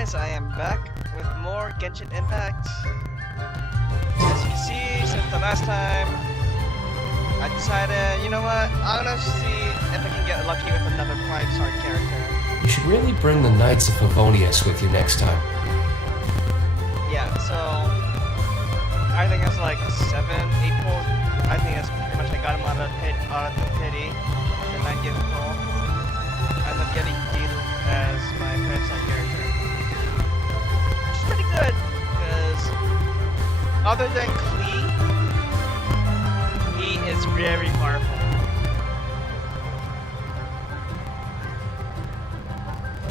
guys, I am back with more Genshin Impact. As you see, since the last time, I decided, you know what, I'm gonna see if I can get lucky with another 5-star character. You should really bring the Knights of Favonius with you next time. Yeah, so I think it's like 7, 8 pulls. I think that's pretty much I got him out of the pity, and I give pull. I end up getting Diluc as my 5-star character. Which is pretty good, because other than Klee, he is very powerful.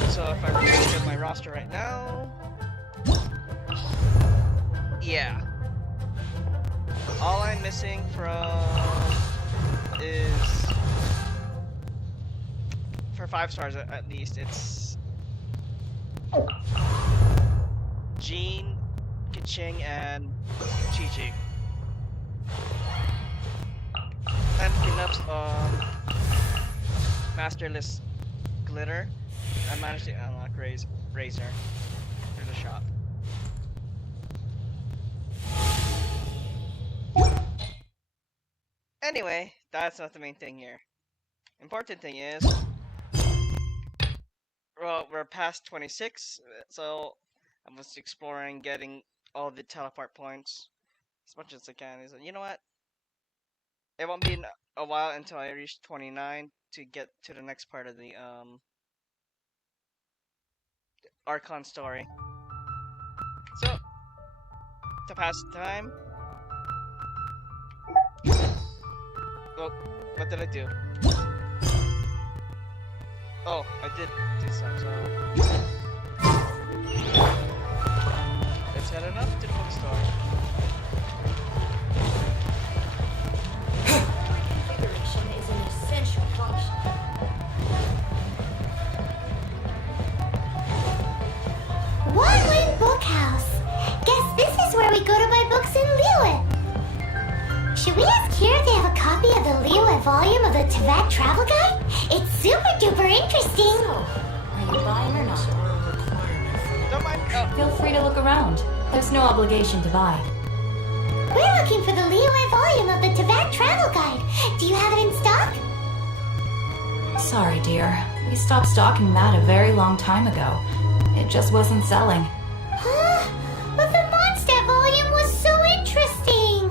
So if I look at my roster right now, yeah. All I'm missing from is, for 5 stars at least, it's Jean, Xingqiu, and Chi. And pinups on Masterless Glitter. I managed to unlock Razor through the shop. Anyway, that's not the main thing here. Important thing is, well, we're past 26, so I was exploring getting all the teleport points as much as I can. You know what? It won't be a while until I reach 29 to get to the next part of the Archon story. So, to pass the time. Well, what did I do? Oh, I did do some, so let's head on up to the bookstore. Configuration is an essential function. One Bookhouse. Guess this is where we go to buy books in Liyue. Should we ask here if they have a copy of the Liyue volume of the Teyvat Travel Guide? It's super duper interesting. So, are you buying or not? Don't mind. Feel free to look around. There's no obligation to buy. We're looking for the Liyue volume of the Teyvat Travel Guide. Do you have it in stock? Sorry, dear. We stopped stocking that a very long time ago. It just wasn't selling. Huh? But the Mondstadt volume was so interesting.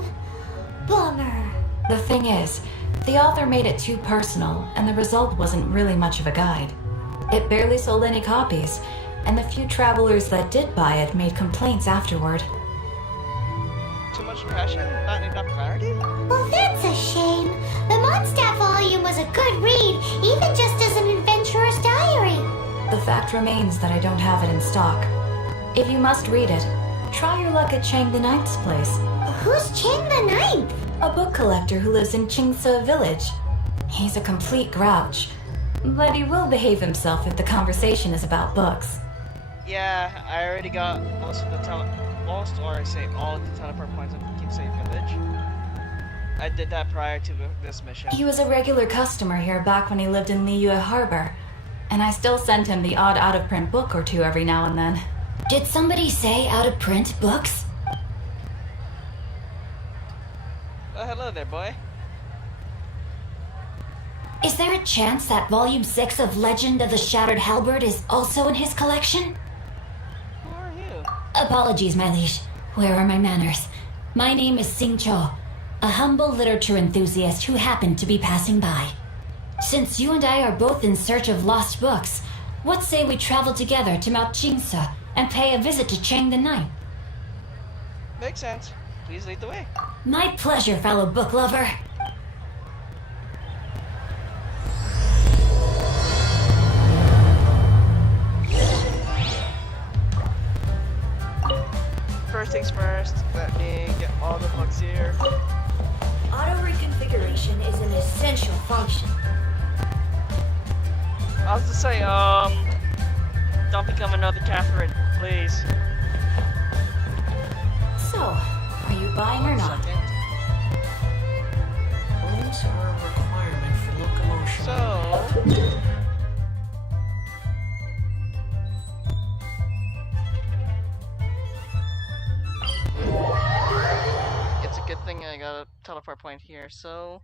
Bummer. The thing is, the author made it too personal, and the result wasn't really much of a guide. It barely sold any copies, and the few travelers that did buy it made complaints afterward. Too much passion, not enough clarity? Well, that's a shame. The Mondstadt volume was a good read, even just as an adventurer's diary. The fact remains that I don't have it in stock. If you must read it, try your luck at Chang the Ninth's place. Who's Chang the Ninth? A book collector who lives in Xingqiu village. He's a complete grouch, but he will behave himself if the conversation is about books. Yeah, I already got most of the all of the teleport points in Xingqiu village. I did that prior to this mission. He was a regular customer here back when he lived in Liyue Harbor, and I still sent him the odd out-of-print book or two every now and then. Did somebody say out-of-print books? Oh, hello there, boy. Is there a chance that Volume 6 of Legend of the Shattered Halberd is also in his collection? Who are you? Apologies, my liege. Where are my manners? My name is Xingqiu, a humble literature enthusiast who happened to be passing by. Since you and I are both in search of lost books, what say we travel together to Mount Xingqiu and pay a visit to Chang the Ninth? Makes sense. Please lead the way. My pleasure, fellow book lover. First things first, let me get all the books here. Auto reconfiguration is an essential function. I was to say, don't become another Catherine, please. So, are you buying or not? Second. Bones are a requirement for locomotion. So, think I got a teleport point here, so...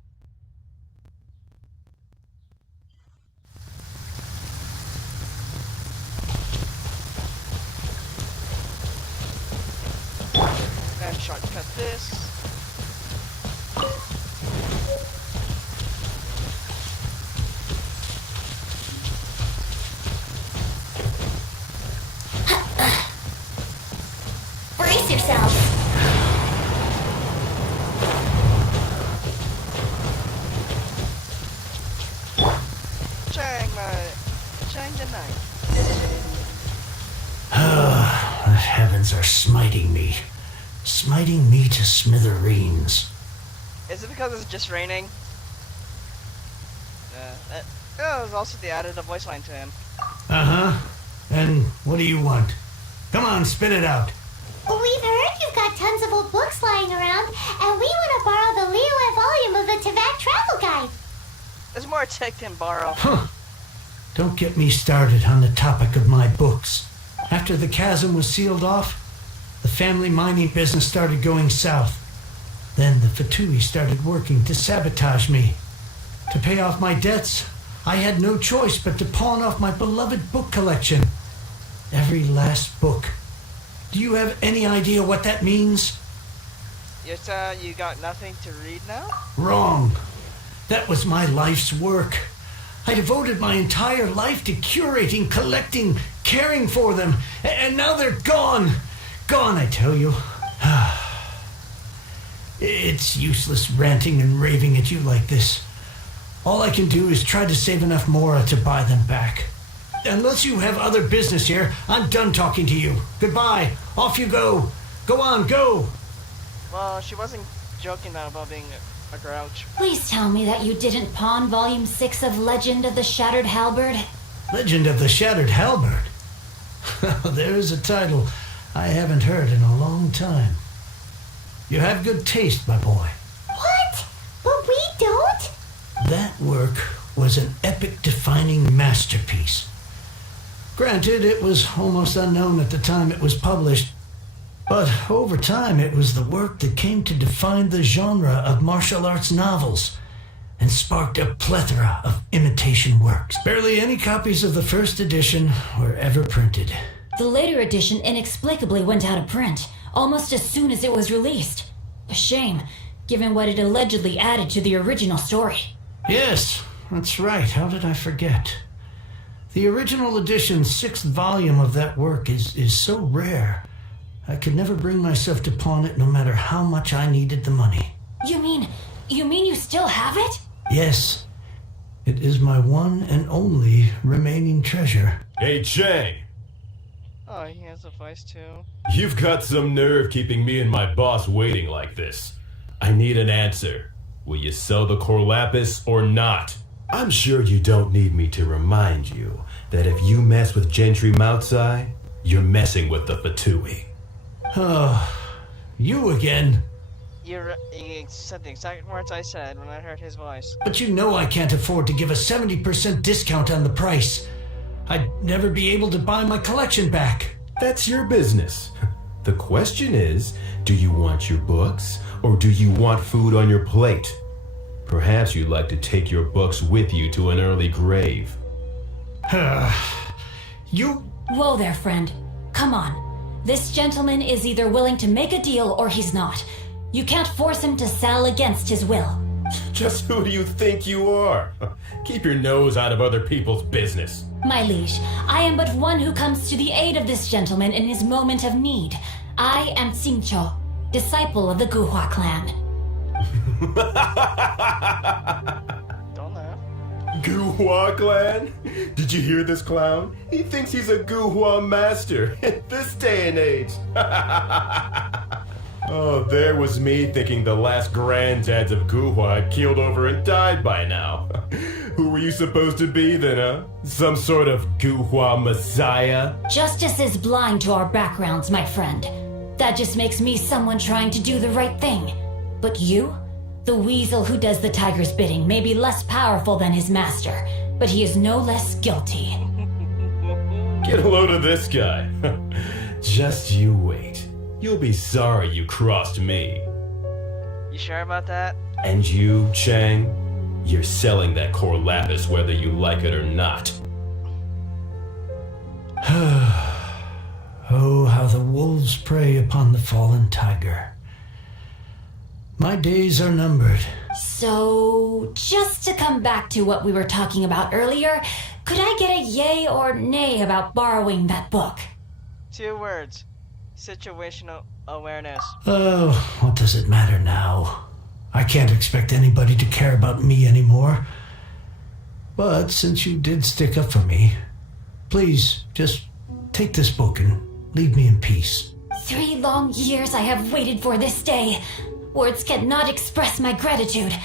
And shortcut this. Brace yourselves. Chang the knight. The heavens are smiting me. Smiting me to smithereens. Is it because it's just raining? Oh, there's also the added a voice line to him. Uh-huh. And what do you want? Come on, spit it out. We've heard you've got tons of old books lying around, and we want to borrow the Liyue volume of the Tibet Travel Guide. There's more take than borrow. Huh. Don't get me started on the topic of my books. After the chasm was sealed off, the family mining business started going south. Then the Fatui started working to sabotage me. To pay off my debts, I had no choice but to pawn off my beloved book collection. Every last book. Do you have any idea what that means? You got nothing to read now? Wrong. That was my life's work. I devoted my entire life to curating, collecting, caring for them. And now they're gone. Gone, I tell you. It's useless ranting and raving at you like this. All I can do is try to save enough Mora to buy them back. Unless you have other business here, I'm done talking to you. Goodbye. Off you go. Go on, go. Well, she wasn't joking though about being a grouch. Please tell me that you didn't pawn Volume 6 of Legend of the Shattered Halberd. Legend of the Shattered Halberd. There's a title I haven't heard in a long time. You have good taste, my boy. What? But we don't? That work was an epic-defining masterpiece. Granted, it was almost unknown at the time it was published, but over time it was the work that came to define the genre of martial arts novels and sparked a plethora of imitation works. Barely any copies of the first edition were ever printed. The later edition inexplicably went out of print, almost as soon as it was released. A shame, given what it allegedly added to the original story. Yes, that's right. How did I forget? The original edition's 6th volume of that work is so rare, I could never bring myself to pawn it no matter how much I needed the money. You mean you still have it? Yes. It is my one and only remaining treasure. Hey, Chang! Oh, he has a voice too. You've got some nerve keeping me and my boss waiting like this. I need an answer. Will you sell the core lapis or not? I'm sure you don't need me to remind you that if you mess with Gentry Moutsai, you're messing with the Fatui. Oh, you again. You said the exact words I said when I heard his voice. But you know I can't afford to give a 70% discount on the price. I'd never be able to buy my collection back. That's your business. The question is, do you want your books, or do you want food on your plate? Perhaps you'd like to take your books with you to an early grave. You... Whoa there, friend. Come on. This gentleman is either willing to make a deal or he's not. You can't force him to sell against his will. Just who do you think you are? Keep your nose out of other people's business. My liege, I am but one who comes to the aid of this gentleman in his moment of need. I am Xingqiu, disciple of the Guhua clan. Don't laugh. Guhua clan? Did you hear this clown? He thinks he's a Guhua master in this day and age. Oh, there was me thinking the last granddads of Guhua had keeled over and died by now. Who were you supposed to be then, huh? Some sort of Guhua messiah? Justice is blind to our backgrounds, my friend. That just makes me someone trying to do the right thing. But you? The weasel who does the tiger's bidding may be less powerful than his master, but he is no less guilty. Get a load of this guy. Just you wait. You'll be sorry you crossed me. You sure about that? And you, Chang? You're selling that core lapis whether you like it or not. Oh, how the wolves prey upon the fallen tiger. My days are numbered. So, just to come back to what we were talking about earlier, could I get a yay or nay about borrowing that book? 2 words. Situational awareness. Oh, what does it matter now? I can't expect anybody to care about me anymore. But since you did stick up for me, please just take this book and leave me in peace. 3 long years I have waited for this day. Words cannot express my gratitude.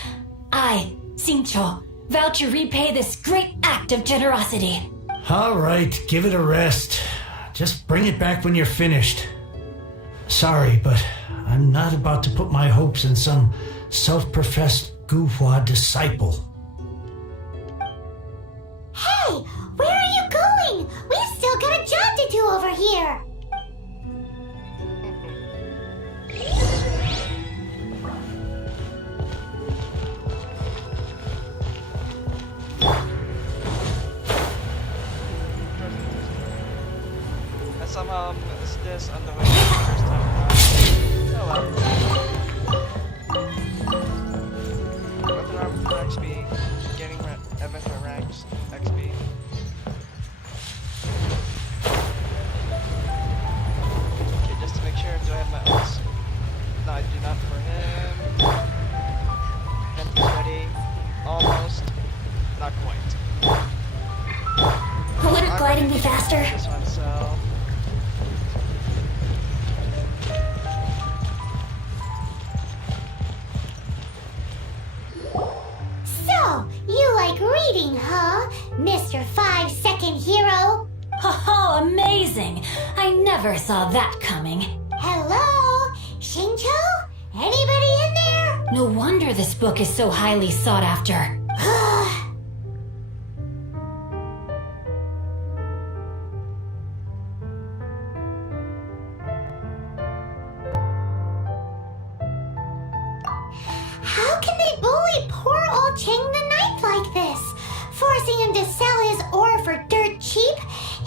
I, Xingqiu, vow to repay this great act of generosity. All right, give it a rest. Just bring it back when you're finished. Sorry, but I'm not about to put my hopes in some self-professed Guhua disciple. Hey, where are you going? We've still got a job to do over here. I somehow missed this on the way the first time around. Oh well. Weapon armor for XP. Getting event ranks XP. Okay, just to make sure, do I have my ults? No, I do not for him. Vent is ready. Almost. Not quite. Wouldn't gliding be faster? This one, so. So, you like reading, huh, Mr. 5-second hero? Oh, amazing! I never saw that coming. Hello? Xingqiu? Anybody in there? No wonder this book is so highly sought after. How can they bully poor old Chang the Ninth like this? Forcing him to sell his ore for dirt cheap?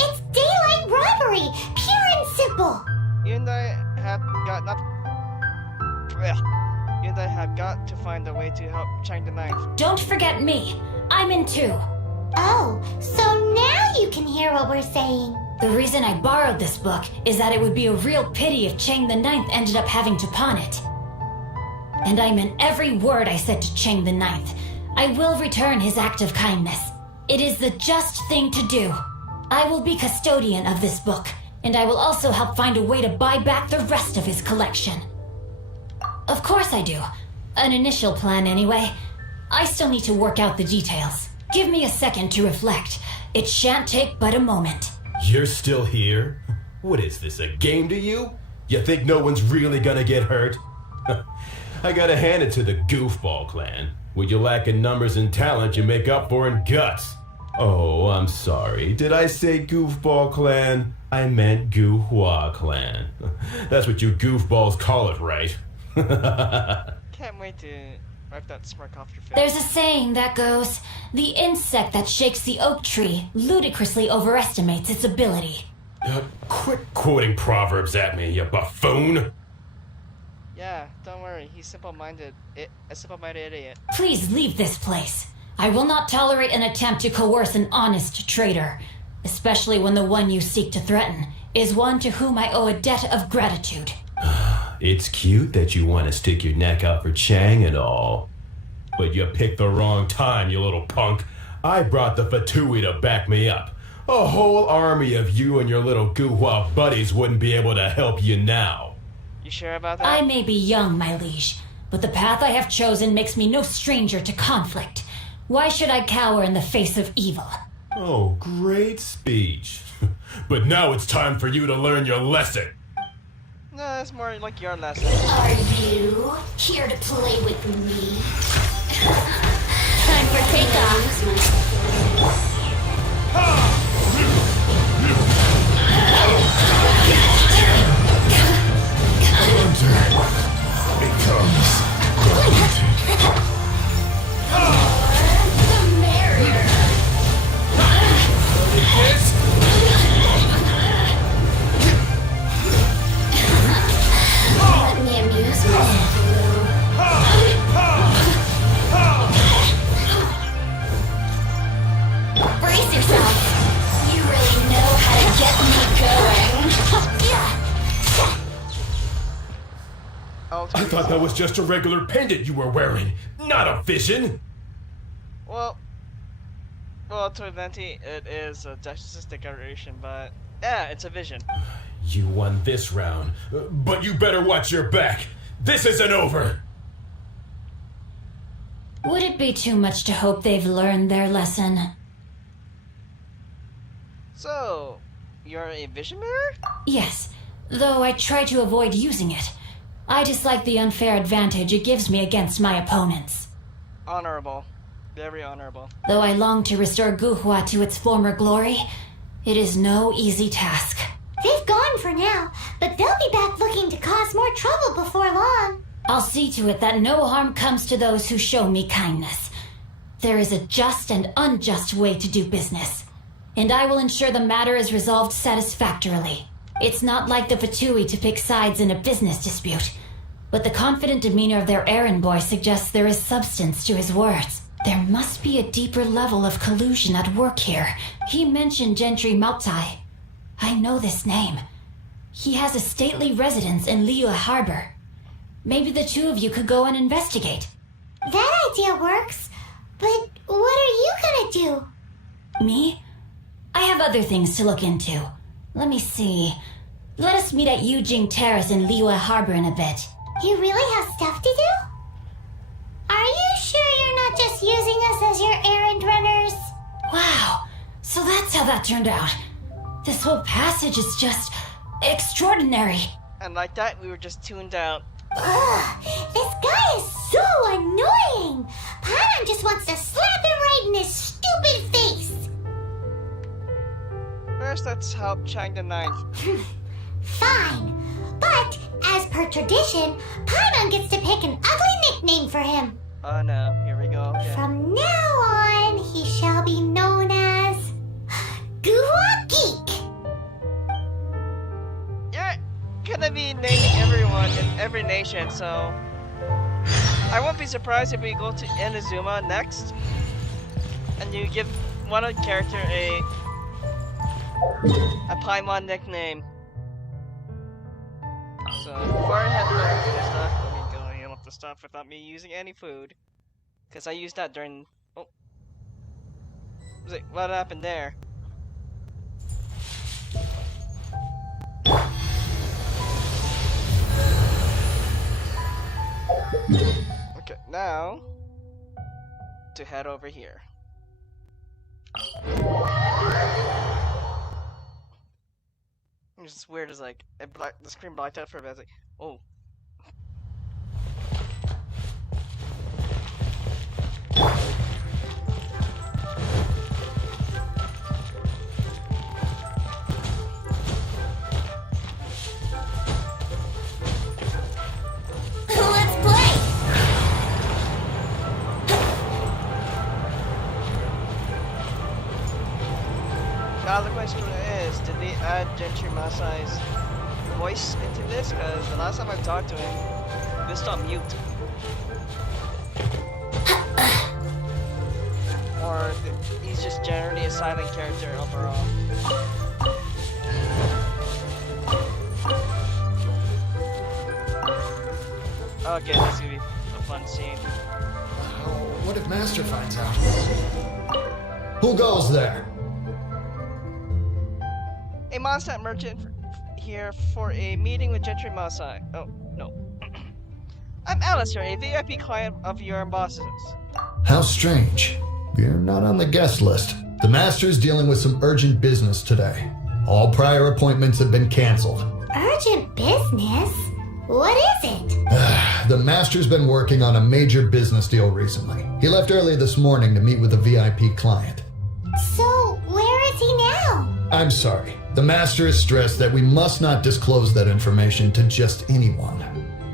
It's daylight robbery, pure and simple. You and I have got not. Ugh. You and I have got to find a way to help Chang the Ninth. Don't forget me. I'm in too. Oh, so now you can hear what we're saying. The reason I borrowed this book is that it would be a real pity if Chang the Ninth ended up having to pawn it. And I meant every word I said to Chang the Ninth. I will return his act of kindness. It is the just thing to do. I will be custodian of this book, and I will also help find a way to buy back the rest of his collection. Of course I do. An initial plan anyway. I still need to work out the details. Give me a second to reflect. It shan't take but a moment. You're still here? What is this, a game to you? You think no one's really gonna get hurt? I gotta hand it to the Goofball clan. What you lack in numbers and talent, you make up for in guts. Oh, I'm sorry. Did I say Goofball clan? I meant Guhua clan. That's what you goofballs call it, right? Can't wait to wipe that smirk off your face. There's a saying that goes, the insect that shakes the oak tree ludicrously overestimates its ability. Quit quoting proverbs at me, you buffoon! Yeah, don't worry. He's simple-minded. A simple-minded idiot. Please leave this place. I will not tolerate an attempt to coerce an honest trader, especially when the one you seek to threaten is one to whom I owe a debt of gratitude. It's cute that you want to stick your neck out for Chang and all. But you picked the wrong time, you little punk. I brought the Fatui to back me up. A whole army of you and your little Guhua buddies wouldn't be able to help you now. You sure about that? I may be young, my liege, but the path I have chosen makes me no stranger to conflict. Why should I cower in the face of evil? Oh, great speech. But now it's time for you to learn your lesson. No, that's more like your lesson. Are you here to play with me? Time for takeoff. Hunter becomes the I thought that was just a regular pendant you were wearing, not a vision. Well, to Venti, it is a justice decoration, but yeah, it's a vision. You won this round, but you better watch your back. This isn't over. Would it be too much to hope they've learned their lesson? So, you're a vision mirror? Yes, though I try to avoid using it. I dislike the unfair advantage it gives me against my opponents. Honorable. Very honorable. Though I long to restore Guhua to its former glory, it is no easy task. They've gone for now, but they'll be back looking to cause more trouble before long. I'll see to it that no harm comes to those who show me kindness. There is a just and unjust way to do business, and I will ensure the matter is resolved satisfactorily. It's not like the Fatui to pick sides in a business dispute, but the confident demeanor of their errand boy suggests there is substance to his words. There must be a deeper level of collusion at work here. He mentioned Gentry Maltai. I know this name. He has a stately residence in Liyue Harbor. Maybe the two of you could go and investigate. That idea works, but what are you gonna do? Me? I have other things to look into. Let me see. Let us meet at Yujing Terrace in Liyue Harbor in a bit. You really have stuff to do? Are you sure you're not just using us as your errand runners? Wow, so that's how that turned out. This whole passage is just extraordinary. And like that, we were just tuned out. Ugh, this guy is so annoying! Paimon just wants to slap him right in his stupid face! First, let's help Chang the Ninth. Fine, but as per tradition, Paimon gets to pick an ugly nickname for him. Oh no, here we go again. From now on, he shall be known as Gua Geek. You're gonna be naming everyone in every nation, so I won't be surprised if we go to Inazuma next, and you give one character a Paimon nickname. So before I head over to this stuff, let me go heal up the stuff without me using any food, because I used that during. Oh, what happened there? Okay, now to head over here. It's just weird, it's like the screen blacked out for a bit. It's like, oh. Let's play! Now the question is, did they add Gentry Masai's voice into this? Because the last time I talked to him, this on mute. Or he's just generally a silent character overall. Okay, this is gonna be a fun scene. What if Master finds out? Who goes there? A Mondstadt merchant here for a meeting with Gentry Masai. Oh, no. I'm Alistair, a VIP client of your bosses. How strange. You're not on the guest list. The Master's dealing with some urgent business today. All prior appointments have been canceled. Urgent business? What is it? The Master's been working on a major business deal recently. He left early this morning to meet with a VIP client. So, where is he now? I'm sorry. The Master is stressed that we must not disclose that information to just anyone.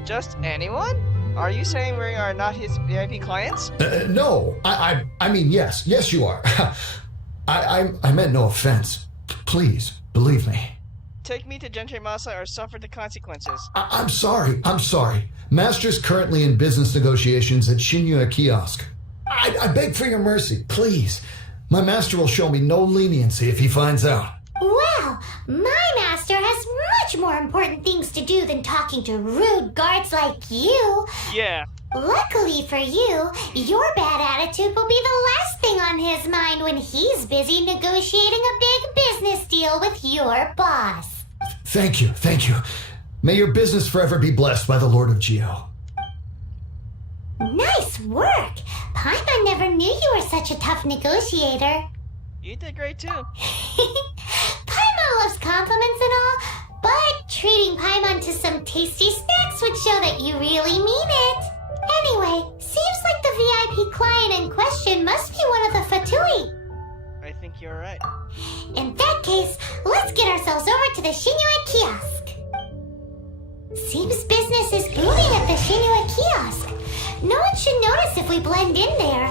Just anyone? Are you saying we are not his VIP clients? No. I mean, yes. Yes, you are. I meant no offense. Please, believe me. Take me to Gentry Masai or suffer the consequences. I'm sorry. Master's currently in business negotiations at Xingqiu Kiosk. I beg for your mercy, please. My master will show me no leniency if he finds out. Well, my master has much more important things to do than talking to rude guards like you. Yeah. Luckily for you, your bad attitude will be the last thing on his mind when he's busy negotiating a big business deal with your boss. Thank you. May your business forever be blessed by the Lord of Geo. Nice work! Paimon never knew you were such a tough negotiator. You did great too. Paimon loves compliments and all, but treating Paimon to some tasty snacks would show that you really mean it. Anyway, seems like the VIP client in question must be one of the Fatui. I think you're right. In that case, let's get ourselves over to the Xingqiu kiosk. Seems business is booming at the Xingqiu kiosk. No one should notice if we blend in there.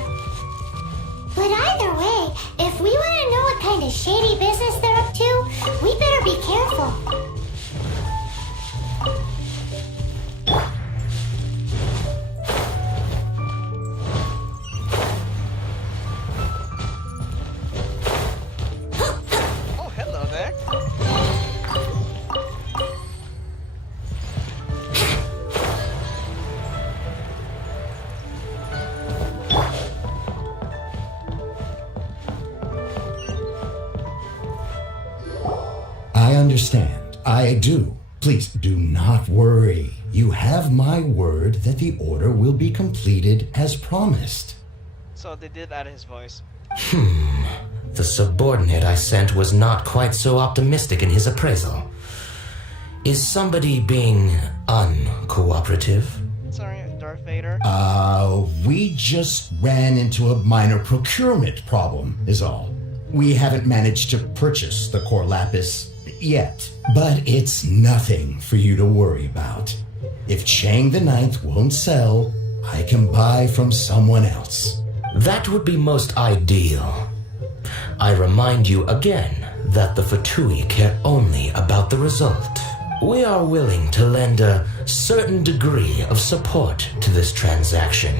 But either way, if we want to know what kind of shady business they're up to, we better be careful. Oh, hello there. I understand. I do. Please do not worry. You have my word that the order will be completed as promised. So they did add his voice. The subordinate I sent was not quite so optimistic in his appraisal. Is somebody being uncooperative? Sorry, Darth Vader. We just ran into a minor procurement problem, is all. We haven't managed to purchase the core lapis yet, but it's nothing for you to worry about. If Chang the Ninth won't sell, I can buy from someone else. That would be most ideal. I remind you again that the Fatui care only about the result. We are willing to lend a certain degree of support to this transaction.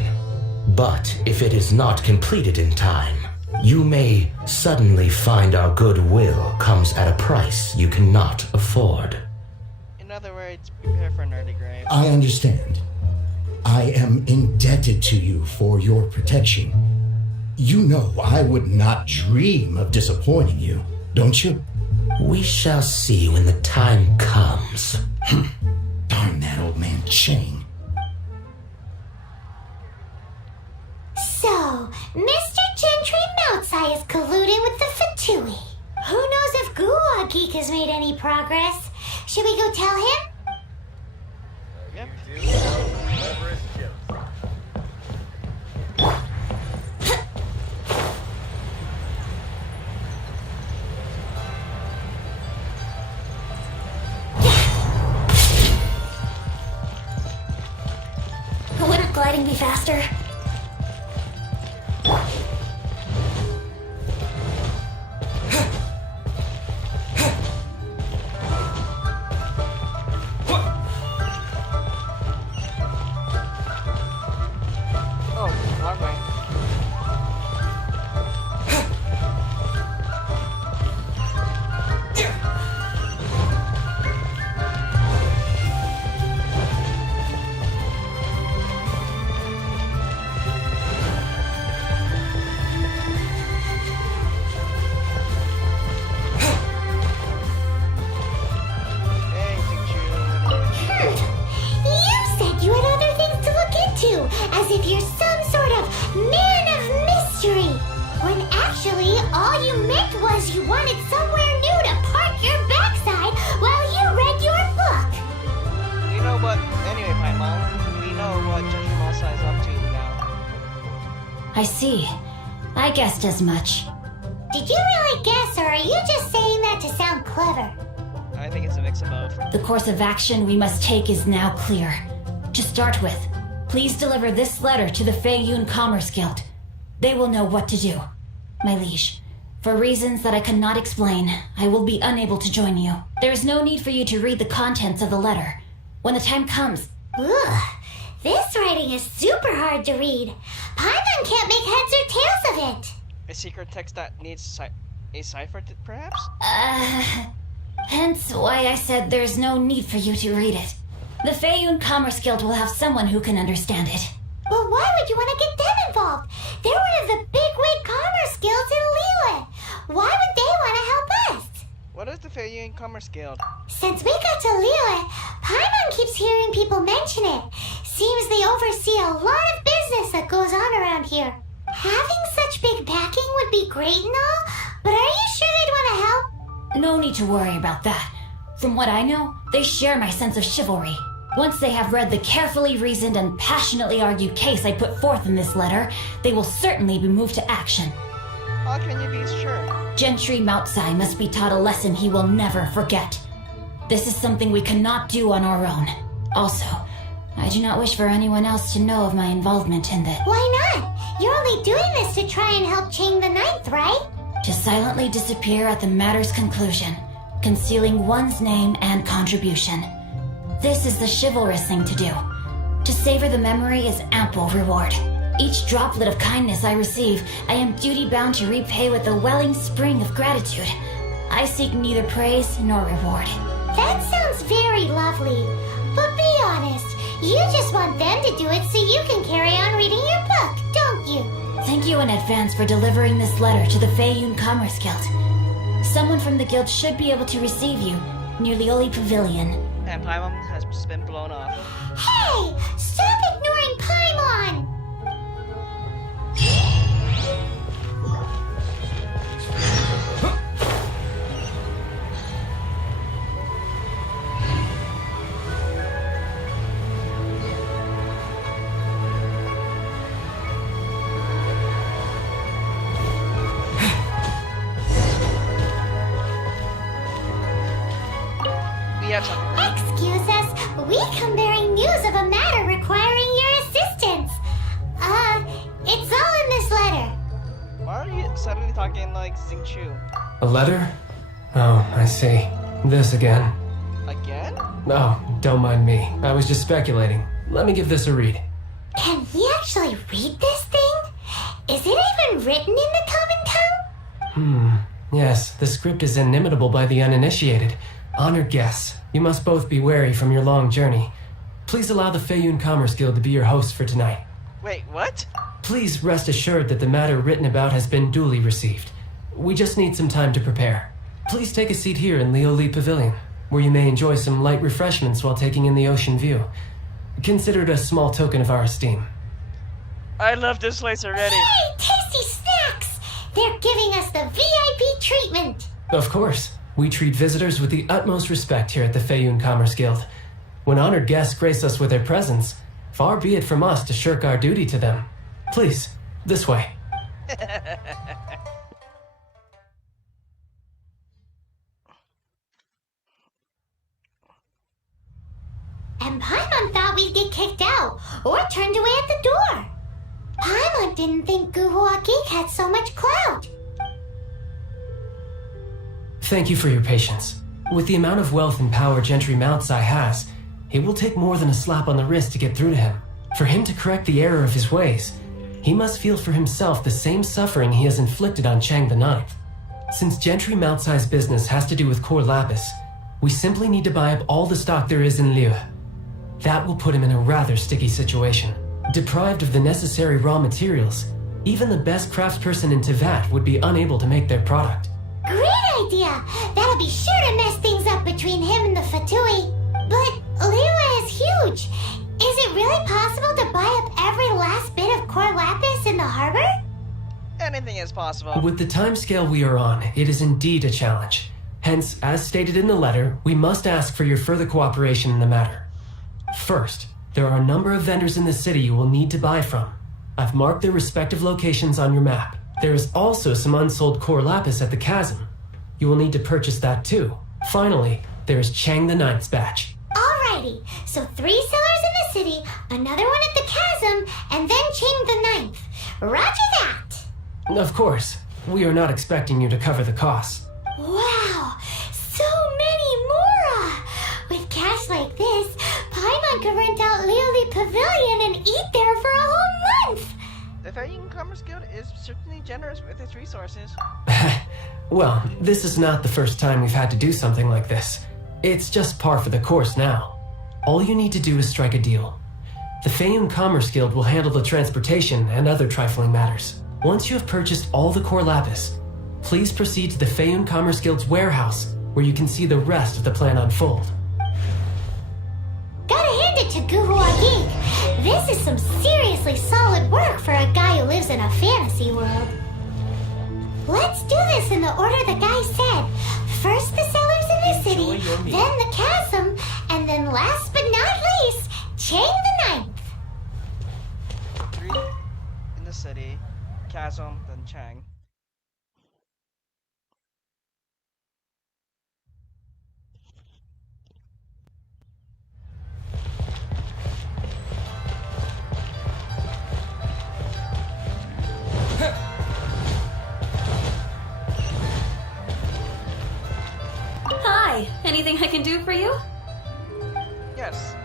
But if it is not completed in time, you may suddenly find our goodwill comes at a price you cannot afford. In other words, prepare for an early grave. I understand. I am indebted to you for your protection. You know I would not dream of disappointing you, don't you? We shall see when the time comes. Darn that old man Chang. So, Mr. Gentry Moutsai is colluding with the Fatui. Who knows if Guwa Geek has made any progress? Should we go tell him? Yep. Wouldn't gliding be faster? Oh, wrong way. Hey, Xingqiu. You said you had other things to look into, as if you're some sort of man of mystery. When actually, all you meant was you wanted somewhere new to park your backside while you read your book. We know what. Anyway, Paimon, we know what Judge Masa is up to now. I see. I guessed as much. Did you really guess, or are you just saying that to sound clever? I think it's a mix of both. The course of action we must take is now clear. To start with, please deliver this letter to the Feiyun Commerce Guild. They will know what to do. My liege, for reasons that I cannot explain, I will be unable to join you. There is no need for you to read the contents of the letter. When the time comes... Ugh, this writing is super hard to read. Paimon can't make heads or tails of it. A secret text that needs a cipher, perhaps? Hence why I said there's no need for you to read it. The Feiyun Commerce Guild will have someone who can understand it. But why would you want to get them involved? They're one of the bigwig commerce guilds in Liyue. Why would they want to help us? What is the Feiyun Commerce Guild? Since we got to Liyue, Paimon keeps hearing people mention it. Seems they oversee a lot of business that goes on around here. Having such big backing would be great and all, but are you sure they'd want to help? No need to worry about that. From what I know, they share my sense of chivalry. Once they have read the carefully reasoned and passionately argued case I put forth in this letter, they will certainly be moved to action. How can you be sure? Gentry Moutsai must be taught a lesson he will never forget. This is something we cannot do on our own. Also, I do not wish for anyone else to know of my involvement in this. Why not? You're only doing this to try and help Chang the Ninth, right? To silently disappear at the matter's conclusion, concealing one's name and contribution. This is the chivalrous thing to do. To savor the memory is ample reward. Each droplet of kindness I receive, I am duty-bound to repay with a welling spring of gratitude. I seek neither praise nor reward. That sounds very lovely. But be honest, you just want them to do it so you can carry on reading your book, don't you? Thank you in advance for delivering this letter to the Feiyun Commerce Guild. Someone from the guild should be able to receive you near Lioli Pavilion. And Paimon has just been blown off. Hey! Stop ignoring Paimon! We have something. Excuse us, we come bearing news of a matter requiring your assistance. It's all in this letter. Why are you suddenly talking like Xingqiu? A letter? Oh, I see. This again. Again? Oh, don't mind me. I was just speculating. Let me give this a read. Can we actually read this thing? Is it even written in the common tongue? Yes, the script is inimitable by the uninitiated. Honored guests, you must both be wary from your long journey. Please allow the Feiyun Commerce Guild to be your host for tonight. Wait, what? Please rest assured that the matter written about has been duly received. We just need some time to prepare. Please take a seat here in Lioli Pavilion, where you may enjoy some light refreshments while taking in the ocean view. Consider it a small token of our esteem. I love this place already. Yay! Tasty snacks! They're giving us the VIP treatment. Of course. We treat visitors with the utmost respect here at the Feiyun Commerce Guild. When honored guests grace us with their presence, far be it from us to shirk our duty to them. Please, this way. And Paimon thought we'd get kicked out or turned away at the door. Paimon didn't think Guhua Geek had so much clout. Thank you for your patience. With the amount of wealth and power Gentry Moutsai has, it will take more than a slap on the wrist to get through to him. For him to correct the error of his ways, he must feel for himself the same suffering he has inflicted on Chang the Ninth. Since Gentry Moutsai's business has to do with core lapis, we simply need to buy up all the stock there is in Liyue. That will put him in a rather sticky situation. Deprived of the necessary raw materials, even the best craftsperson in Tevat would be unable to make their product. Great idea! That'll be sure to mess things up between him and the Fatui. But Liyue is huge. Is it really possible to buy up every last bit of core lapis in the harbor? Anything is possible. With the timescale we are on, it is indeed a challenge. Hence, as stated in the letter, we must ask for your further cooperation in the matter. First, there are a number of vendors in the city you will need to buy from. I've marked their respective locations on your map. There is also some unsold core lapis at the chasm. You will need to purchase that too. Finally, there is Chang the Ninth's batch. Alrighty, so 3 sellers in the city, another one at the chasm, and then Chang the Ninth. Roger that! Of course, we are not expecting you to cover the costs. Wow, so many more! With cash like this, Paimon could rent out Lioli Pavilion and eat there for a whole month! The Feiyun Commerce Guild is certainly generous with its resources. Well, this is not the first time we've had to do something like this. It's just par for the course now. All you need to do is strike a deal. The Feiyun Commerce Guild will handle the transportation and other trifling matters. Once you have purchased all the core lapis, please proceed to the Feiyun Commerce Guild's warehouse, where you can see the rest of the plan unfold. Gotta hand it to Guhua Geek. This is some seriously solid work for a guy who lives in a fantasy world. Let's do this in the order the guy said. First the cellars in the city, then the chasm, and then last but not least, Chang the Ninth. 3 in the city, chasm, then Chang. Hi, anything I can do for you? Yes,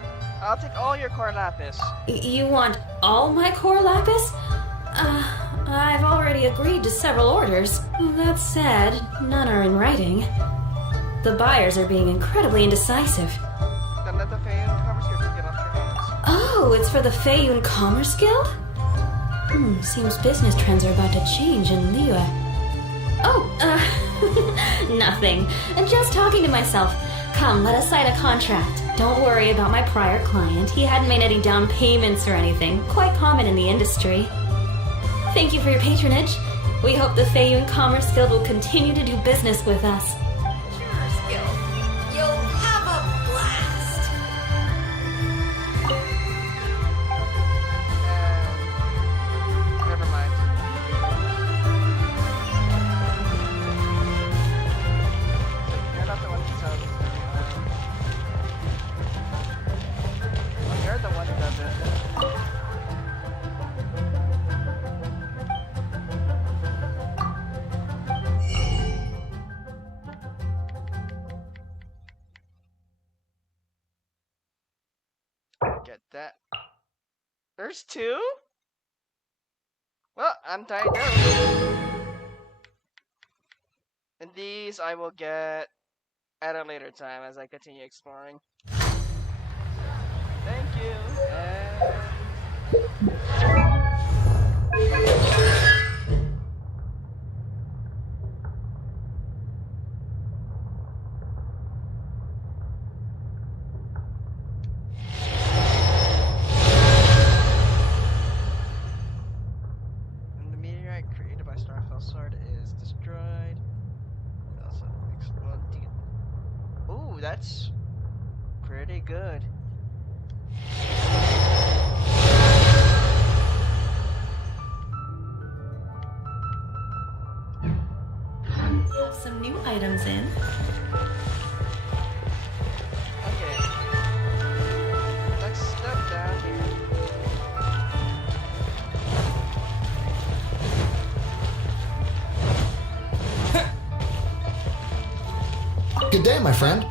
I'll take all your core lapis. You want all my core lapis? I've already agreed to several orders. That said, none are in writing. The buyers are being incredibly indecisive. Then let the Feiyun Commerce Guild get off your hands. Oh, it's for the Feiyun Commerce Guild? Seems business trends are about to change in Liyue. Oh, nothing. Just talking to myself. Come, let us sign a contract. Don't worry about my prior client. He hadn't made any down payments or anything. Quite common in the industry. Thank you for your patronage. We hope the Feiyun Commerce Guild will continue to do business with us. Commerce Guild. You'll have a blast. Never mind. You're not the one who sells it. Well, you're the one who does it. Get that. There's 2? Well, I'm diagnosed. And these I will get at a later time as I continue exploring. Thank you. And the meteorite created by Starfell Sword is destroyed. It also explode. Ooh, that's pretty good. Have some new items in. Okay. Let's step down here. Good day, my friend.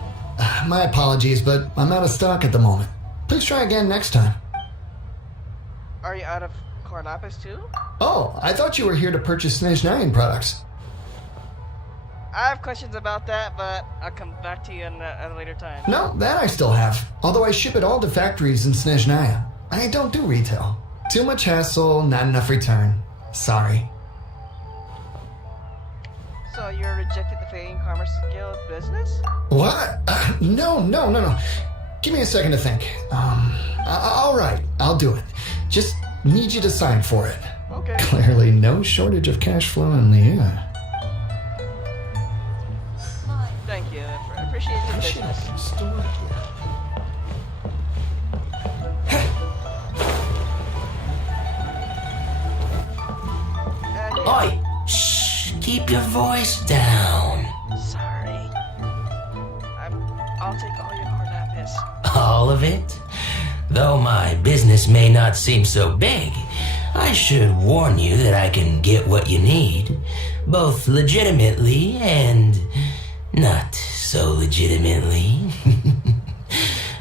My apologies, but I'm out of stock at the moment. Please try again next time. Are you out of core lapis too? Oh, I thought you were here to purchase Snezhnayan products. I have questions about that, but I'll come back to you at a later time. No, that I still have. Although I ship it all to factories in Snezhnaya. I don't do retail. Too much hassle, not enough return. Sorry. So you're rejecting the Feiyun Commerce Guild business? What? No. Give me a second to think. All right, I'll do it. Just need you to sign for it. Okay. Clearly no shortage of cash flow in the air. Thank you. I appreciate your business. And yeah. Oi! Shh! Keep your voice down. Sorry. I'll take all your core lapis. All of it? Though my business may not seem so big, I should warn you that I can get what you need, both legitimately and not so legitimately.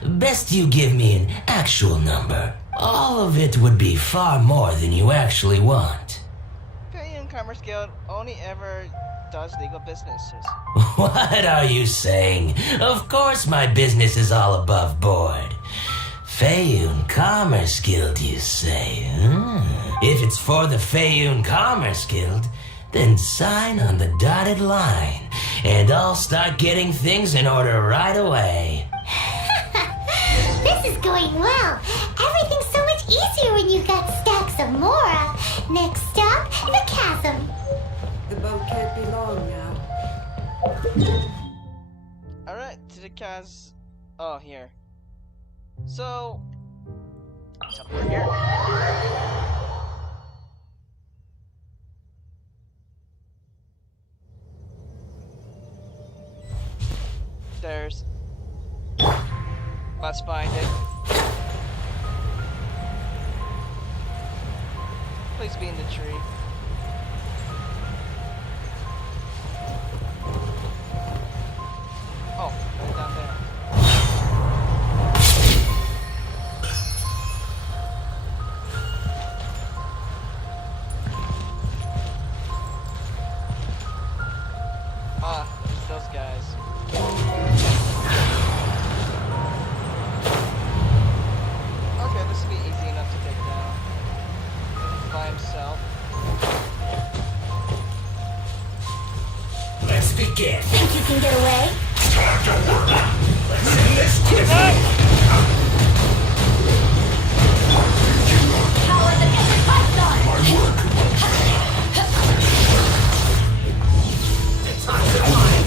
Best you give me an actual number. All of it would be far more than you actually want. Feiyun Commerce Commerce Guild only ever does legal businesses. What are you saying? Of course my business is all above board. Feiyun Commerce Guild, you say? If it's for the Feiyun Commerce Guild, then sign on the dotted line, and I'll start getting things in order right away. This is going well. Everything's so much easier when you've got stacks of Mora. Next stop, the chasm. The boat can't be long now. Alright, to the Kaz. Oh, here. So. Somewhere here. There's. Let's find it. Please be in the tree. Oh, right down there. Ah, it's those guys. Okay, this will be easy enough to take down. By himself. Let's begin. Think you can get away? Time to work. Let's end this quickly. Power the Python! My work. The time to mine.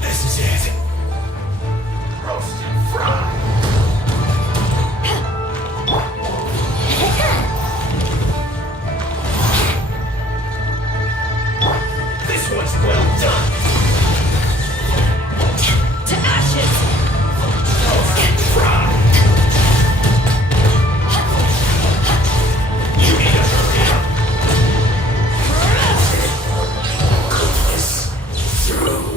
This is it. Roast and fry. This one's well done. To ashes! Roast and fry. You need to hurry up. Put this through.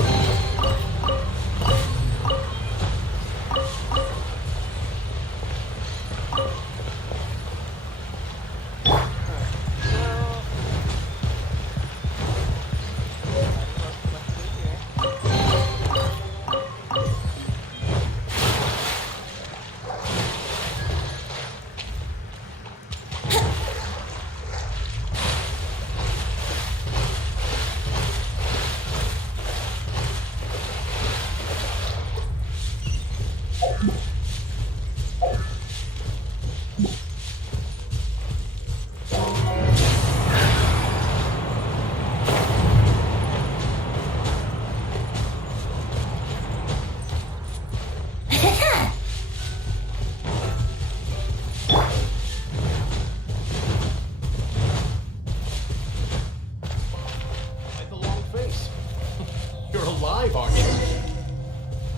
You're alive, aren't you?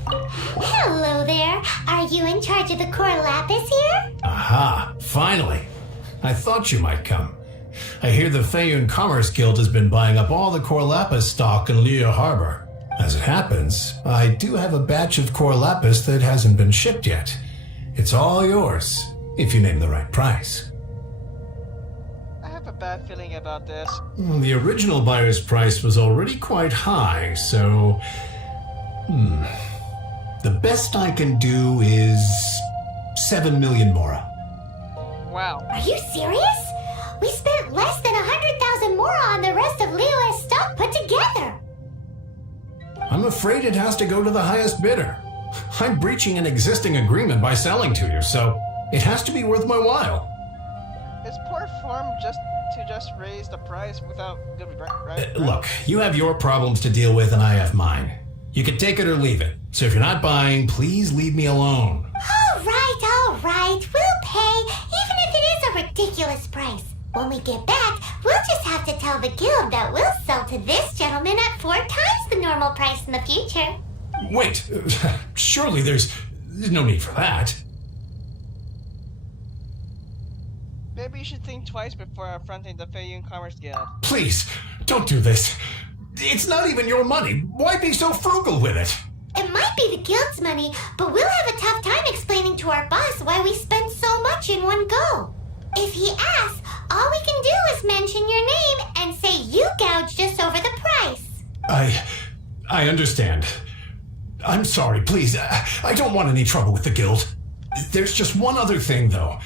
Hello there. Are you in charge of the core lapis here? Aha, finally. I thought you might come. I hear the Feiyun Commerce Guild has been buying up all the core lapis stock in Liyue Harbor. As it happens, I do have a batch of core lapis that hasn't been shipped yet. It's all yours, if you name the right price. I have a bad feeling about this. The original buyer's price was already quite high, so... The best I can do is 7 million Mora. Wow. Are you serious? We spent less than 100,000 Mora on the rest of Liyue's stock put together. I'm afraid it has to go to the highest bidder. I'm breaching an existing agreement by selling to you, so it has to be worth my while. It's poor form just to raise the price without good right? Look, you have your problems to deal with and I have mine. You can take it or leave it. So if you're not buying, please leave me alone. All right. We'll pay, even if it is a ridiculous price. When we get back, we'll just have to tell the guild that we'll sell to this gentleman at 4 times the normal price in the future. Wait, surely there's no need for that. Maybe you should think twice before affronting the Feiyun Commerce Guild. Please, don't do this. It's not even your money. Why be so frugal with it? It might be the guild's money, but we'll have a tough time explaining to our boss why we spend so much in one go. If he asks, all we can do is mention your name and say you gouged us over the price. I understand. I'm sorry, please. I don't want any trouble with the guild. There's just one other thing, though.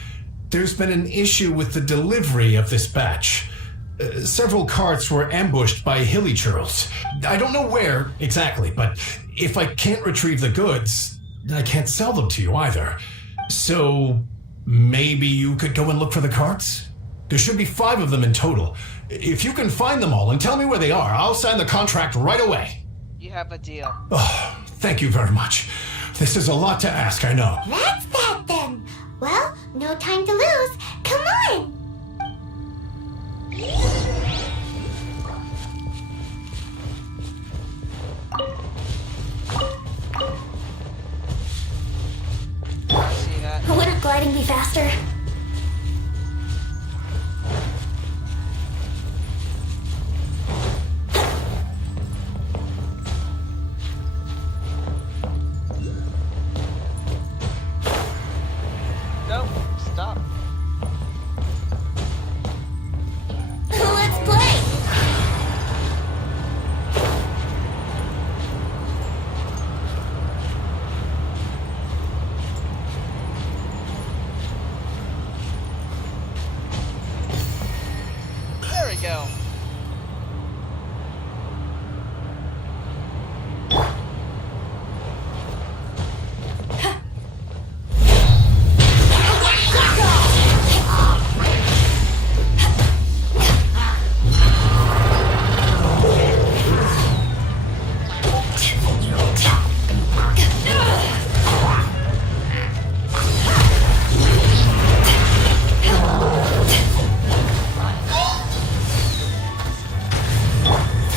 There's been an issue with the delivery of this batch. Several carts were ambushed by hilly churls. I don't know where exactly, but if I can't retrieve the goods, I can't sell them to you either. So maybe you could go and look for the carts? There should be 5 of them in total. If you can find them all and tell me where they are, I'll sign the contract right away. You have a deal. Oh, thank you very much. This is a lot to ask, I know. That's that then. Well, no time to lose. Come on! I see that. Wouldn't gliding be faster? Nope, stop. Let's play! There we go.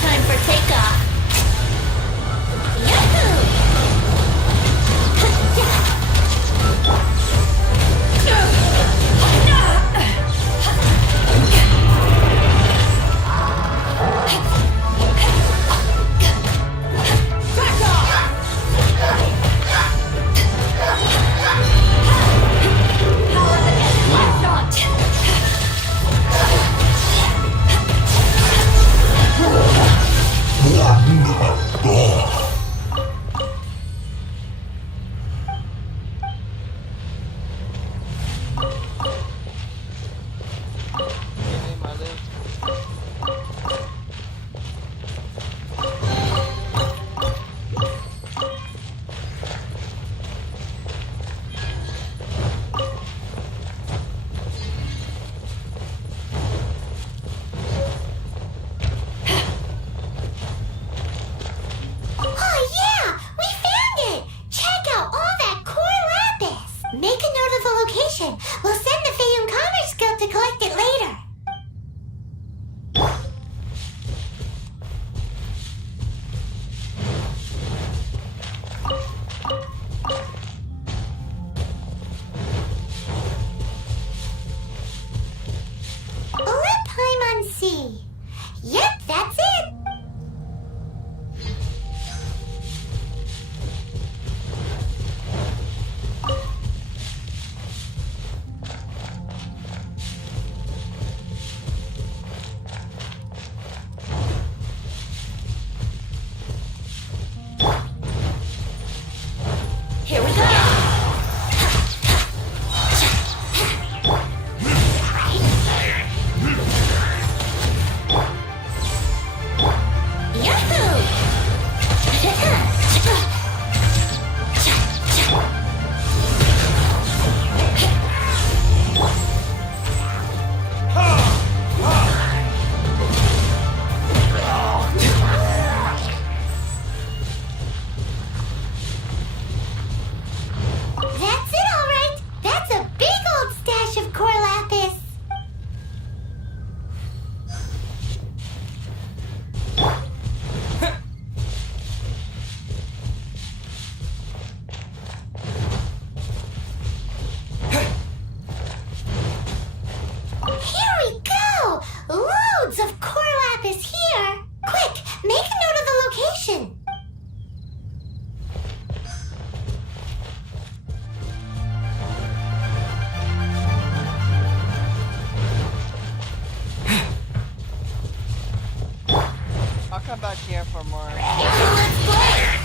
Time for takeoff. Yahoo! Power of the enemy shot. Give me my loot. Oh yeah! We found it! Check out all that core lapis! Make a note of the location. We'll send the Feiyun Commerce Guild to collect it later. Paimon C. Yep, that's it. Here we go! loads of core lapis here. Quick, make a note of the location. I'll come back here for more. Let's play!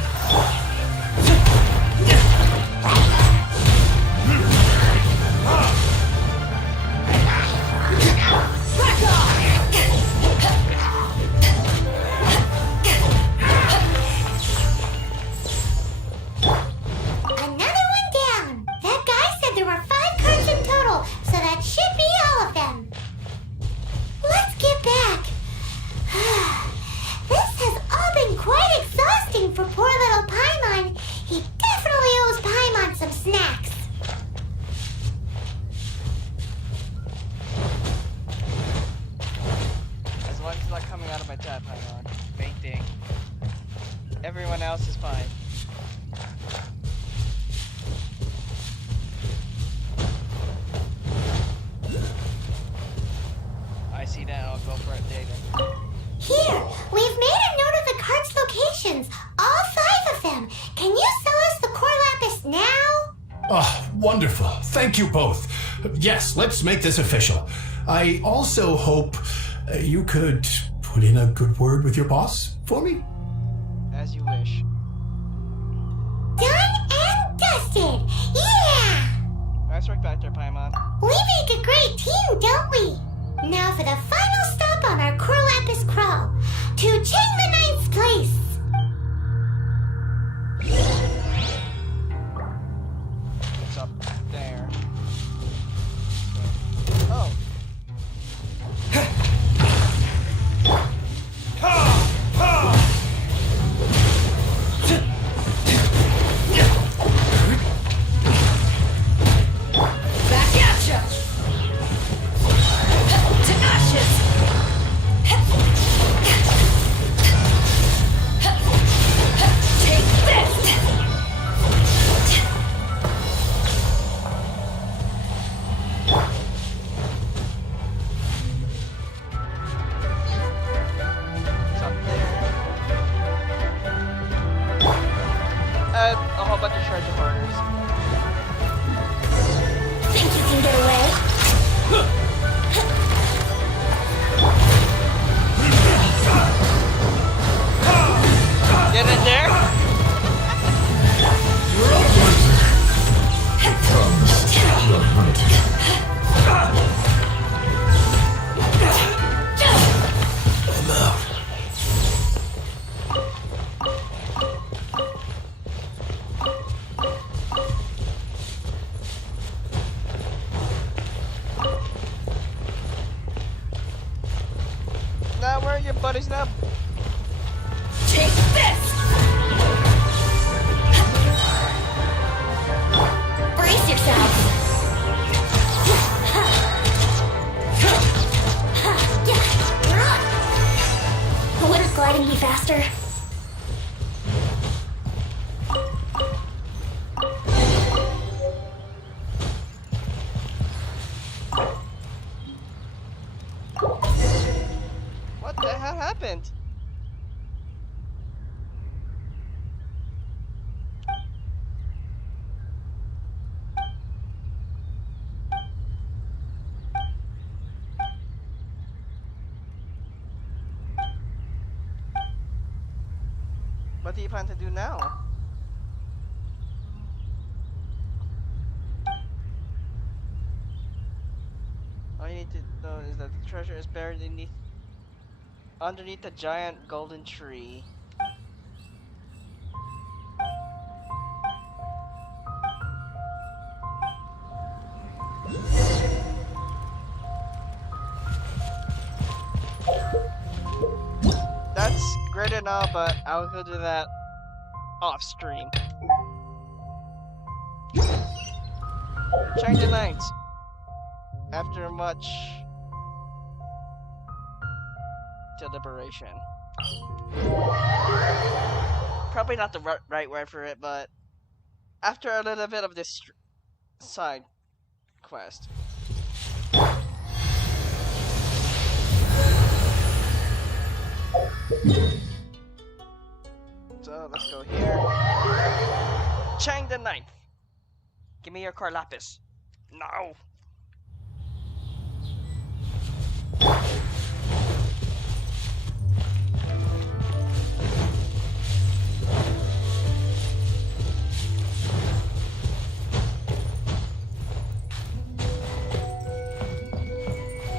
Another one down. That guy said there were 5 cards in total, so that should be all of them. Let's get back. This has all been quite exhausting for poor little Paimon. He definitely owes Paimon some snacks. As long as it's not coming out of my tap, hang on. Fainting. Everyone else is fine. I see that, I'll go for it later. Here, we've made a note of the cards' locations. All 5 of them. Can you sell us the core lapis now? Oh, wonderful. Thank you both. Yes, let's make this official. I also hope you could put in a good word with your boss for me. As you wish. Done and dusted. Yeah! Nice work back there, Paimon. We make a great team, don't we? Now for the final stop on our core lapis crawl. To Chain the Ninth's place. It's up there. Oh. Back at ya! To ashes! Take this! It's up there. A whole bunch of treasure hoarders. Think you can get away? Get in there! Now where are your buddies now? Take this! Brace yourselves. Wouldn't gliding be faster? What the hell happened? What do you plan to do now? All you need to know is that the treasure is buried underneath a giant golden tree. That's great and all, but I'll go do that off stream. Change the night. After much deliberation. Probably not the right word for it, but after a little bit of this side quest. the 9th. Give me your car lapis. No.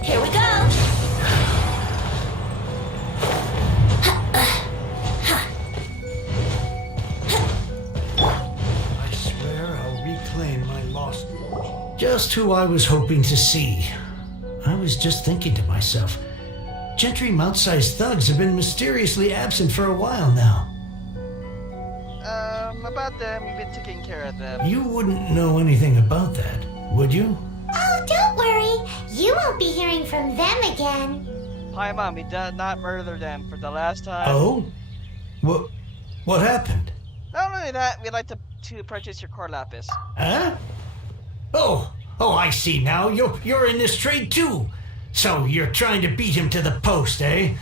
Here we go! I swear I'll reclaim my lost. Just who I was hoping to see. I was just thinking to myself, Gentry mount-sized thugs have been mysteriously absent for a while now. About them, we've been taking care of them. You wouldn't know anything about that, would you? Oh, don't worry. You won't be hearing from them again. Hi, Mom, we did not murder them for the last time. Oh? What happened? Not only that, we'd like to purchase your core lapis. Huh? Oh, I see now. You're in this trade too. So you're trying to beat him to the post, eh?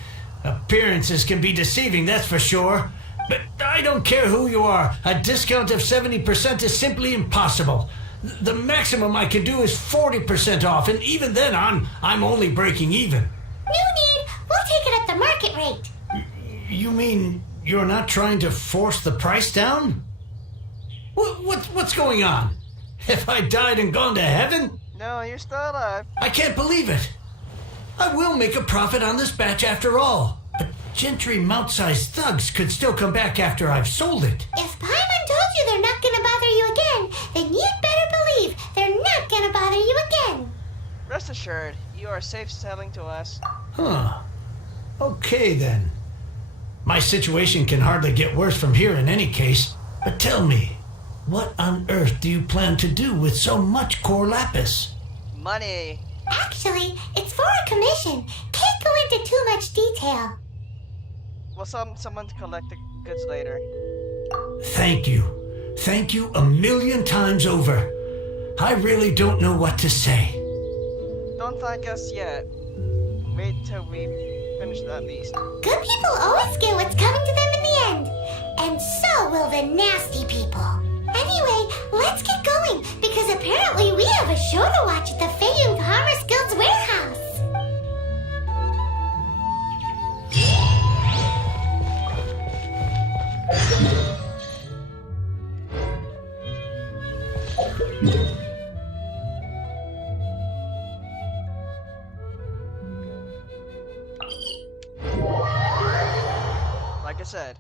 Appearances can be deceiving, that's for sure. But I don't care who you are. A discount of 70% is simply impossible. The maximum I can do is 40% off, and even then I'm only breaking even. No need. We'll take it at the market rate. You mean you're not trying to force the price down? What's going on? Have I died and gone to heaven? No, you're still alive. I can't believe it. I will make a profit on this batch after all. But Gentry mount-sized thugs could still come back after I've sold it. If Paimon told you they're not gonna bother you again, then you'd better believe they're not gonna bother you again. Rest assured, you are safe selling to us. Huh. Okay then. My situation can hardly get worse from here in any case. But tell me, what on earth do you plan to do with so much core lapis? Money. Actually, it's for a commission. Can't go into too much detail. Well, someone to collect the goods later. Thank you. Thank you a million times over. I really don't know what to say. Don't thank us yet. Wait till we finish at least. Good people always get what's coming to them in the end. And so will the nasty people. Anyway, let's get going, because apparently we have a show to watch at the Feiyun Commerce Guild's warehouse. Like I said,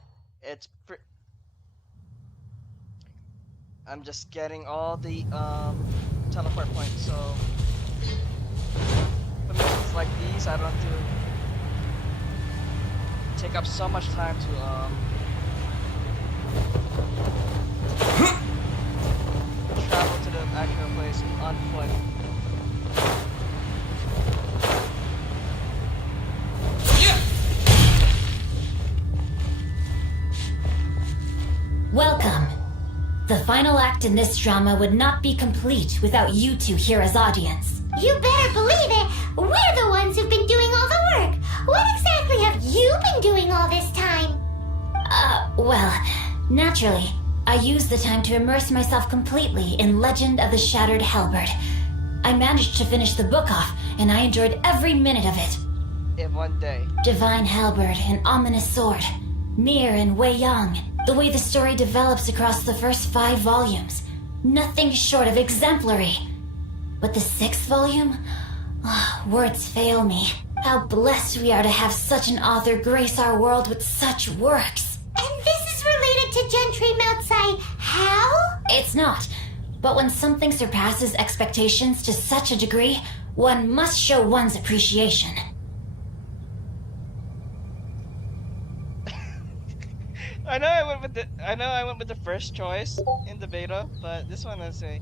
I'm just getting all the teleport points, so for missions like these, I don't have to take up so much time to travel to the actual place on foot. Welcome. The final act in this drama would not be complete without you two here as audience. You better believe it. We're the ones who've been doing all the work. What exactly have you been doing all this time? Well, naturally, I used the time to immerse myself completely in Legend of the Shattered Halberd. I managed to finish the book off, and I enjoyed every minute of it. In one day. Divine Halberd, an ominous sword. Mir and Wei Yang. The way the story develops across the first 5 volumes. Nothing short of exemplary. But the 6th volume? Words fail me. How blessed we are to have such an author grace our world with such works. And this is related to Gentry Moutsai. How? It's not. But when something surpasses expectations to such a degree, one must show one's appreciation. I know I went with the first choice in the beta, but this one is the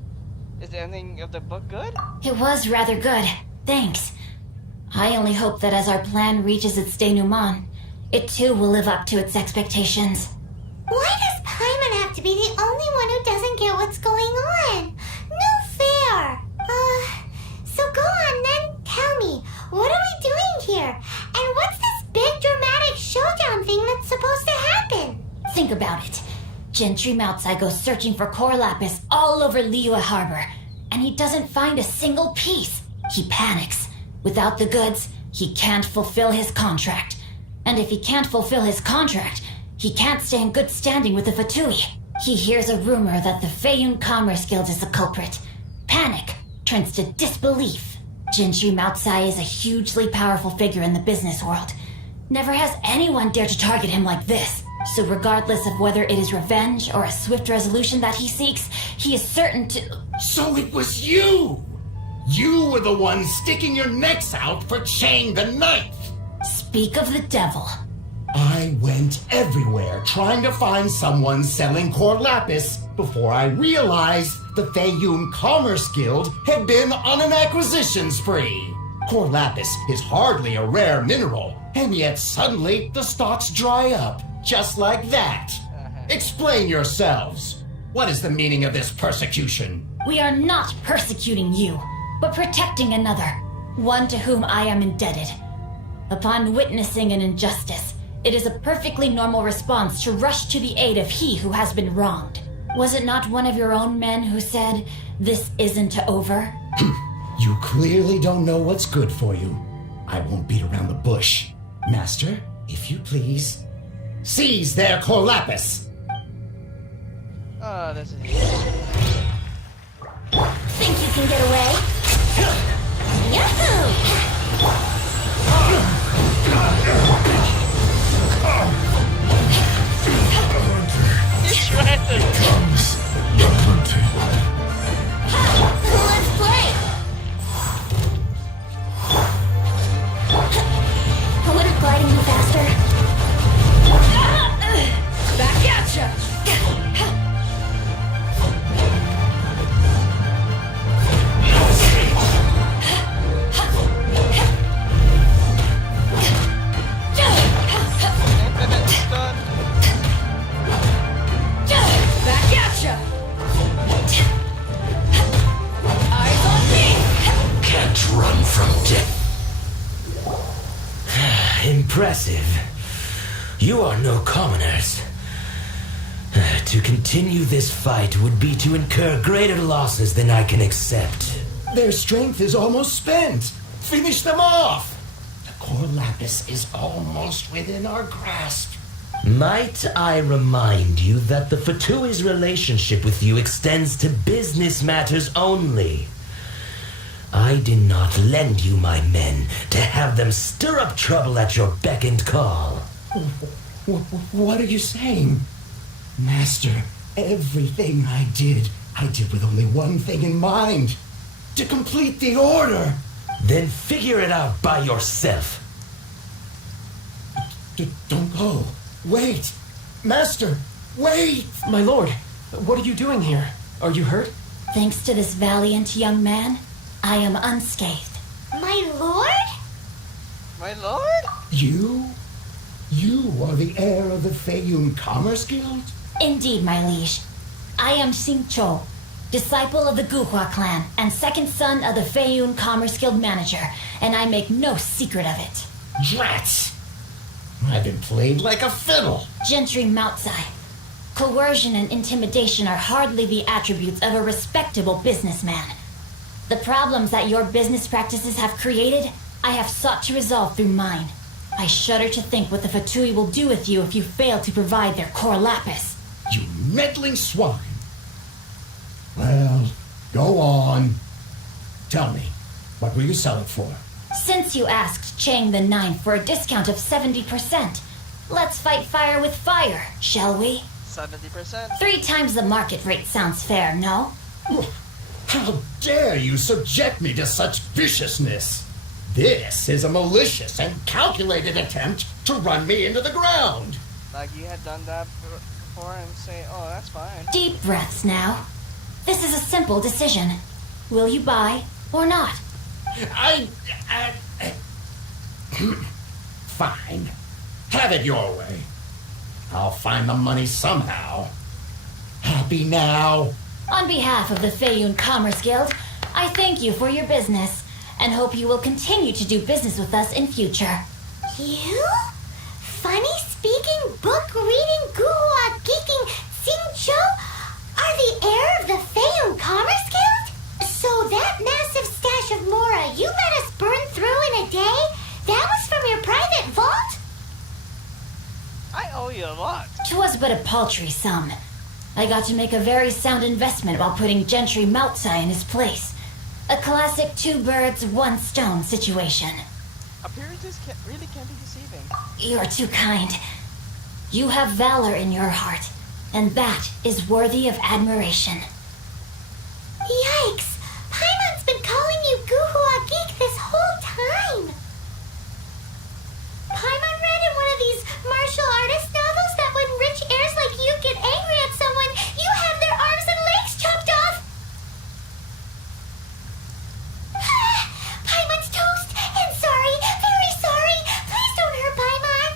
ending of the book good? It was rather good. Thanks. I only hope that as our plan reaches its denouement, it too will live up to its expectations. Why does Paimon have to be the only one who doesn't get what's going on? No fair. So go on then, tell me, what are we doing here? And what's this big dramatic showdown thing that's supposed to happen? Think about it. Gentry Moutsai goes searching for core lapis all over Liyue Harbor, and he doesn't find a single piece. He panics. Without the goods, he can't fulfill his contract. And if he can't fulfill his contract, he can't stay in good standing with the Fatui. He hears a rumor that the Feiyun Commerce Guild is the culprit. Panic turns to disbelief. Gentry Moutsai is a hugely powerful figure in the business world. Never has anyone dared to target him like this. So regardless of whether it is revenge or a swift resolution that he seeks, he is certain to... So it was you! You were the one sticking your necks out for Chang the Ninth! Speak of the devil. I went everywhere trying to find someone selling core lapis before I realized the Feiyun Commerce Guild had been on an acquisition spree. Core lapis is hardly a rare mineral, and yet suddenly the stocks dry up, just like that. Explain yourselves. What is the meaning of this persecution? We are not persecuting you, but protecting another, one to whom I am indebted. Upon witnessing an injustice, it is a perfectly normal response to rush to the aid of he who has been wronged. Was it not one of your own men who said, "This isn't over"? You clearly don't know what's good for you. I won't beat around the bush. Master, if you please, seize their core lapis. Oh, this is... Think you can get away? Yahoo! He's shredded! Comes the hunting. Let's play! I would have gliding you faster. Back at ya! Done. Back at ya! Eyes on me! Can't run from death. Impressive. You are no commoners. To continue this fight would be to incur greater losses than I can accept. Their strength is almost spent. Finish them off. The core lapis is almost within our grasp. Might I remind you that the Fatui's relationship with you extends to business matters only? I did not lend you my men to have them stir up trouble at your beck and call. What are you saying? Master, everything I did with only one thing in mind. To complete the order. Then figure it out by yourself. Don't go. Wait. Master, wait. My lord, what are you doing here? Are you hurt? Thanks to this valiant young man, I am unscathed. My lord? My lord? You are the heir of the Feiyun Commerce Guild? Indeed, my liege. I am Xingqiu, disciple of the Guhua clan and second son of the Feiyun Commerce Guild manager, and I make no secret of it. Rats! I've been played like a fiddle. Gentry Moutsai. Coercion and intimidation are hardly the attributes of a respectable businessman. The problems that your business practices have created, I have sought to resolve through mine. I shudder to think what the Fatui will do with you if you fail to provide their core lapis. You meddling swine. Well, go on. Tell me, what will you sell it for? Since you asked Chang the Ninth for a discount of 70%, let's fight fire with fire, shall we? 70%? 3 times the market rate sounds fair, no? How dare you subject me to such viciousness? This is a malicious and calculated attempt to run me into the ground. Like you had done that before and say, oh, that's fine. Deep breaths now. This is a simple decision. Will you buy or not? Fine. Have it your way. I'll find the money somehow. Happy now? On behalf of the Feiyun Commerce Guild, I thank you for your business and hope you will continue to do business with us in future. You? Funny speaking, book reading, guhua geeking, Xingqiu are the heir of the Feiyun Commerce Guild? So that massive stash of Mora you let us burn through in a day, that was from your private vault? I owe you a lot. 'Twas but a paltry sum. I got to make a very sound investment while putting Gentry Moutsai in his place. A classic two birds, one stone situation. Appearances really can be deceiving. You're too kind. You have valor in your heart, and that is worthy of admiration. Yikes! Paimon's been calling you Guhua Geek this whole time! Paimon read in one of these martial artist novels that when rich heirs like you get angry at someone, you have their arms and legs chopped off! Paimon's toast! And sorry, very sorry! Please don't hurt Paimon!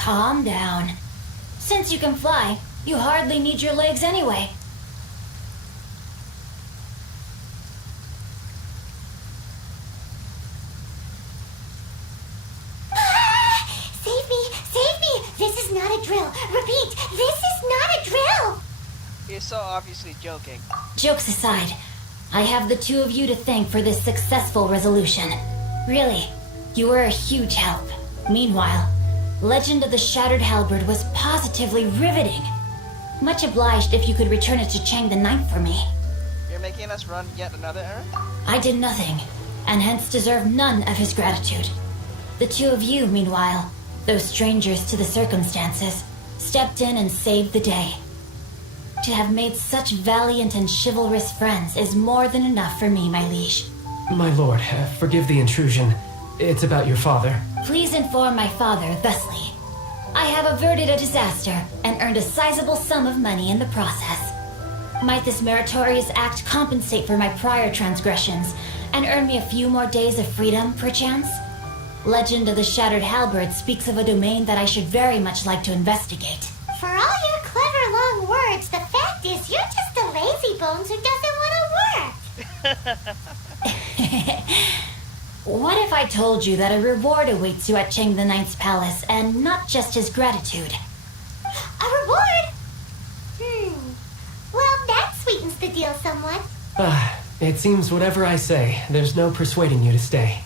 Calm down. Since you can fly, you hardly need your legs anyway. Save me! Save me! This is not a drill! Repeat, this is not a drill! You're so obviously joking. Jokes aside, I have the two of you to thank for this successful resolution. Really, you were a huge help. Meanwhile, Legend of the Shattered Halberd was positively riveting. Much obliged if you could return it to Chang the Ninth for me. You're making us run yet another errand? I did nothing, and hence deserve none of his gratitude. The two of you, meanwhile, though strangers to the circumstances, stepped in and saved the day. To have made such valiant and chivalrous friends is more than enough for me, my liege. My lord, forgive the intrusion. It's about your father. Please inform my father thusly. I have averted a disaster and earned a sizable sum of money in the process. Might this meritorious act compensate for my prior transgressions and earn me a few more days of freedom, perchance? Legend of the Shattered Halberd speaks of a domain that I should very much like to investigate. For all your clever long words, the fact is you're just a lazy bones who doesn't want to work. What if I told you that a reward awaits you at Chang the Ninth's palace, and not just his gratitude? A reward? Well, that sweetens the deal somewhat. It seems whatever I say, there's no persuading you to stay.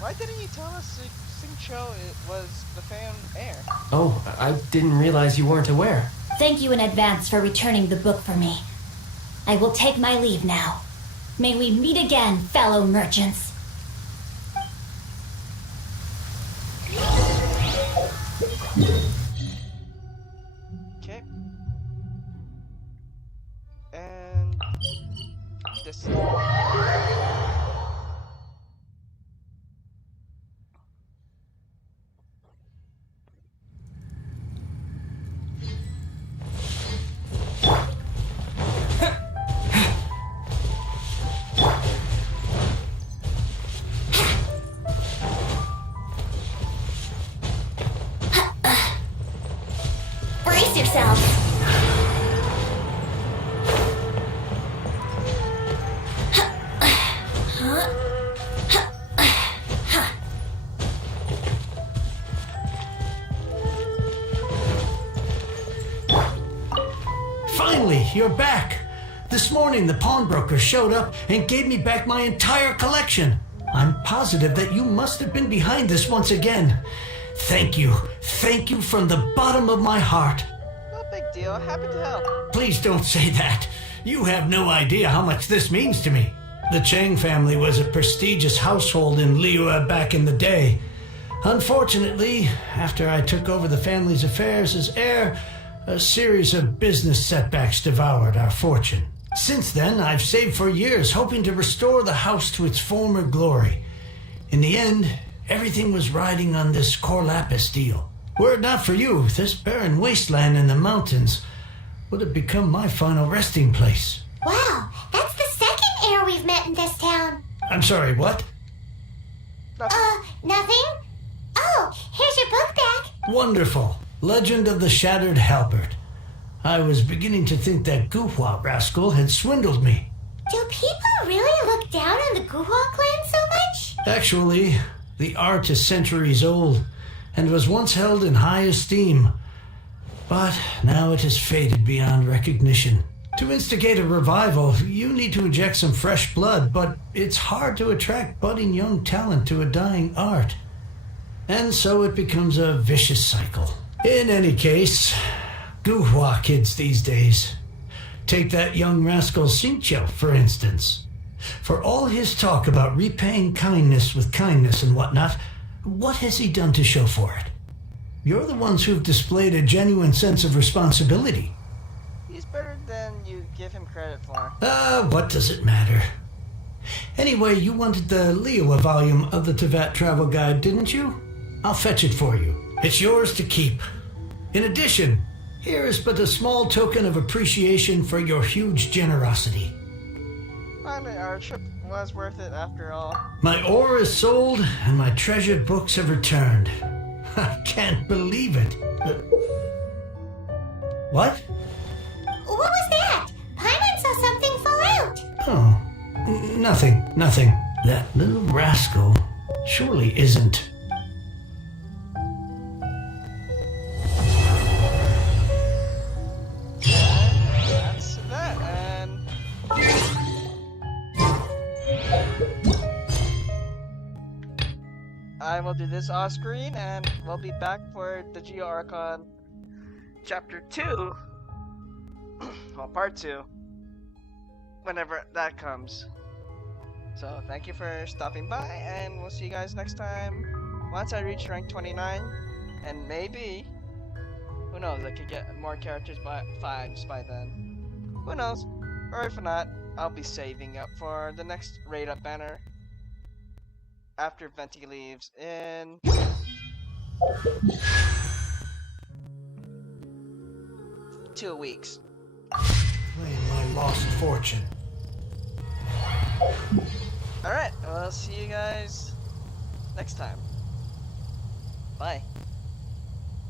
Why didn't you tell us Xingqiu was the Feiyun heir? Oh, I didn't realize you weren't aware. Thank you in advance for returning the book for me. I will take my leave now. May we meet again, fellow merchants. Okay. And this. Brace yourselves. Finally, you're back. This morning, the pawnbroker showed up and gave me back my entire collection. I'm positive that you must have been behind this once again. Thank you. Thank you from the bottom of my heart. No big deal. Happy to help. Please don't say that. You have no idea how much this means to me. The Chang family was a prestigious household in Liyue back in the day. Unfortunately, after I took over the family's affairs as heir, a series of business setbacks devoured our fortune. Since then, I've saved for years, hoping to restore the house to its former glory. In the end, everything was riding on this Corlapis deal. Were it not for you, this barren wasteland in the mountains would have become my final resting place. Wow, that's the second heir we've met in this town. I'm sorry, what? Nothing? Oh, here's your book back. Wonderful. Legend of the Shattered Halberd. I was beginning to think that Guhua rascal had swindled me. Do people really look down on the Guhua clan so much? Actually, the art is centuries old and was once held in high esteem. But now it has faded beyond recognition. To instigate a revival, you need to inject some fresh blood, but it's hard to attract budding young talent to a dying art. And so it becomes a vicious cycle. In any case, Guhua kids these days. Take that young rascal Xingqiu, for instance. For all his talk about repaying kindness with kindness and whatnot, what has he done to show for it? You're the ones who've displayed a genuine sense of responsibility. He's better than you give him credit for. What does it matter? Anyway, you wanted the Liyue volume of the Tevat Travel Guide, didn't you? I'll fetch it for you. It's yours to keep. In addition, here is but a small token of appreciation for your huge generosity. Finally, our trip was worth it after all. My ore is sold, and my treasured books have returned. I can't believe it. What? What was that? Paimon saw something fall out. Oh, nothing. That little rascal surely isn't. That's that, and I will do this off screen, and we'll be back for the Geo Archon Chapter 2. Well, Part 2. Whenever that comes. So, thank you for stopping by, and we'll see you guys next time. Once I reach rank 29, and maybe, who knows, I could get more characters by 5s by then. Who knows? Or if not, I'll be saving up for the next raid up banner after Venti leaves in 2 weeks. Claim my lost fortune. Alright, well, I'll see you guys next time. Bye.